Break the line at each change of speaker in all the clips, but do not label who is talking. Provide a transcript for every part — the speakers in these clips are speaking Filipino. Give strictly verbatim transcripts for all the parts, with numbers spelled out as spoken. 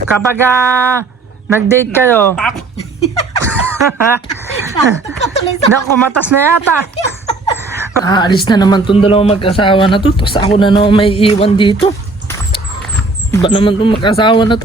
Kapag ah, nag-date kayo, naku, matas na yata. Aalis na naman itong dalawang mag-asawa na to. Tapos ako na naman may iwan dito. Ba naman itong mag-asawa na to?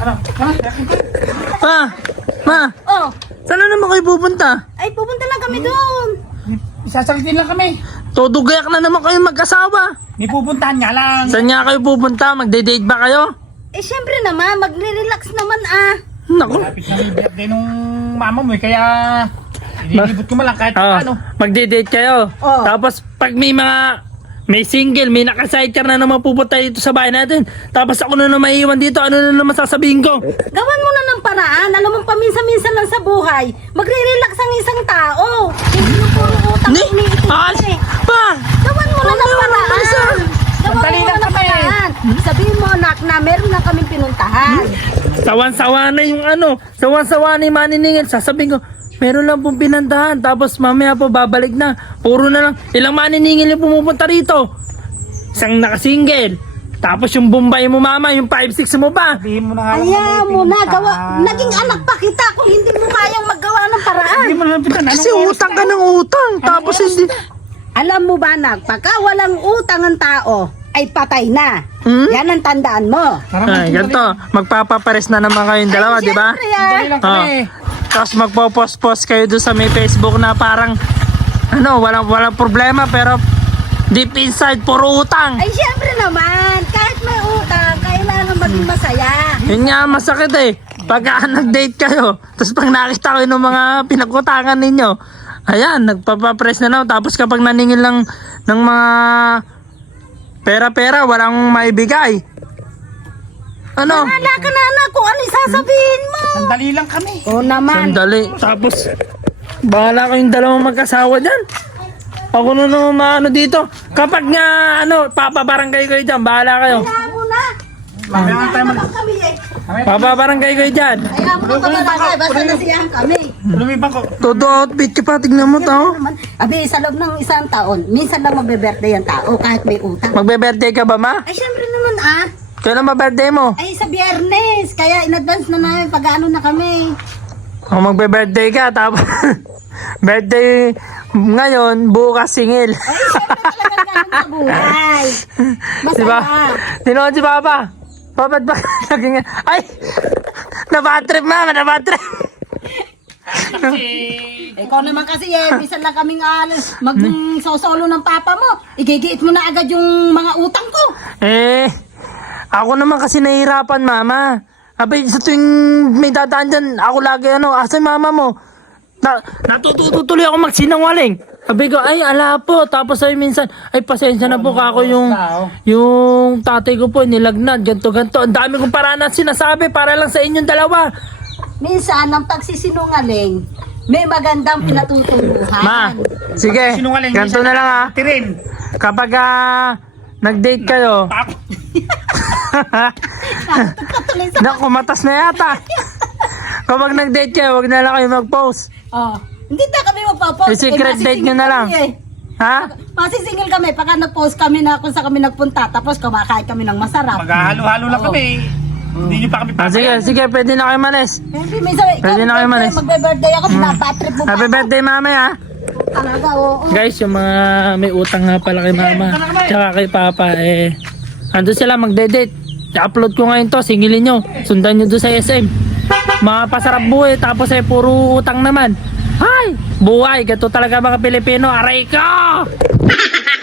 Ma! Ma!
Oh,
Saan na naman kayo pupunta?
ay pupunta lang kami doon.
Isasakitin lang kami.
Tudugayak na naman kayo mag-asawa.
May pupuntahan nga lang.
Saan nga kayo pupunta? Magde-date ba kayo?
Eh syempre naman, magre-relax naman ah.
Naku.
Lapit na yung birthday nung mama mo eh, kaya ililibot ko mo lang kahit
Oh,
ano.
magde-date kayo.
Oh.
Tapos pag may mga may single, may naka-sidecar na naman pupunta dito sa bahay natin. Tapos ako na naman maiiwan dito. Ano na naman sasabihin ko?
Gawan mo na ng paraan. Alam mo, paminsan-minsan lang sa buhay, magre-relax ang isang tao. Hindi mo puro utang
Ni,
iniisip
alis,
eh.
pa!
Gawan mo na ng paraan. Gawan
Sandali
mo
lang
na ng
kami.
paraan. Sabihin mo, nak, na meron na kaming pinuntahan.
Sawan-sawa na yung ano. Sawan-sawa na yung maniningil. Sasabihin ko, meron lang pong pinandahan. Tapos mamaya po babalik na. Puro na lang. Ilang maniningil yung pumupunta rito. Isang nakasingle. Tapos yung Bombay mo mama, yung five six mo pa.
Sabihin mo na nga lang.
Kaya
may
mo na,
pinuntahan.
gawa. Naging anak pa kita kung hindi mo kayang maggawa ng paraan.
Hindi mo na lang pinuntahan.
Kasi
Anong oras
utang
na?
ka ng utang. Tapos hindi.
Alam mo ba, nak, pagka walang utang ang tao, ay patay na.
Hmm?
Yan ang tandaan mo.
Tara,
Ay, ganito. Magpapapares na naman kayong dalawa, di ba?
Siyempre, ah.
Sandali lang kami.
Tapos magpo-post-post kayo doon sa may Facebook na parang ano, walang walang problema pero deep inside puro utang.
Ay, syempre naman, kahit may utang, kailangan maging masaya.
Yun nga ang masakit eh. Pagka nag-date kayo, tapos pag nakita kayo ng mga pinag-utangan ninyo, ayan, nagpapapress na naman. Tapos kapag naningil lang ng mga pera-pera, walang maibigay. Ano?
Wala ka na, anak, kung ano sasabihin mo.
Sandali lang kami.
Oo naman.
Sandali. Tapos, bahala kayong dalawang mag-asawa dyan. Ako na naman maano dito. Kapag nga, ano, papabarangay kayo dyan, bahala kayo.
Kaya mo na.
Mamaya nga tayo mag...
Naman kami eh.
Papabarangay kayo dyan.
Kaya mo na kamalagay, basta nasiyahan kami.
Lumipang ko.
Todo outfit ka pa, tignan mo tao.
Naman, abi, sa loob ng isang taon, minsan lang magbe-birthday ang tao kahit may utang.
Magbe-birthday ka ba, ma?
Ay, syempre naman ah.
Kailan ba birthday mo?
Ay, sa biyernes. Kaya in-advance na namin pag-ano na kami.
O magbe-birthday ka, tapos birthday ngayon, bukas singil.
Ay, syempre talagang ganun sa buhay. Masaya.
Diba? Tinoon si Papa. Papa, ba? Naging, ay! Nabatrip, mama, nabatrip.
Ikaw naman kasi eh, bisan lang kaming uh, mag-sosolo ng papa mo. Igigiit mo na agad yung mga utang ko.
Eh, ako naman kasi nahihirapan, mama. Abay, sa tuwing may dadaan dyan, ako lagi ano, asa yung mama mo? Na, natututuloy ako magsinungaling. Sabi ko, ay, ala po. Tapos ay minsan, ay, pasensya na po kako yung, yung tatay ko po, nilagnat, ganto, ganto. Ang dami kong paraan na sinasabi para lang sa inyong dalawa.
Minsan, ang pagsisinungaling, may magandang pinatutunguhan.
Ma, sige,
Sinungaling.
ganto na lang ha.
Tirin.
Kapag ah, nag-date kayo,
Katuloy sa...
naku, matas na yata. Kapag nag-date kayo, wag na lang kayo mag-post.
Oh, hindi na kami magpapost.
Eh, secret date nyo na lang.
Eh.
Ha?
Masisingil kami pagka nag-post kami na kung saan kami nagpunta. Tapos kumakain kami ng masarap.
Maghahalo-halo lang
Oo.
kami. Hindi nyo pa kami
Ah, sige, sige, pwede na kayo manis.
Hindi, minsan, ikaw,
Pwede na kayo manis.
magbe-birthday ako, pinapatrip mo pa.
Happy birthday, mama, ha?
Talaga, oo.
Guys, yung mga may utang nga pala kay mama, tsaka kay papa, eh, ando sila magde-date. I-upload ko ngayon to, singilin nyo. Sundan nyo doon sa S M. Mga pasarap buhay, tapos eh, puro utang naman. Hay! Buhay, gato talaga mga Pilipino. Aray ko!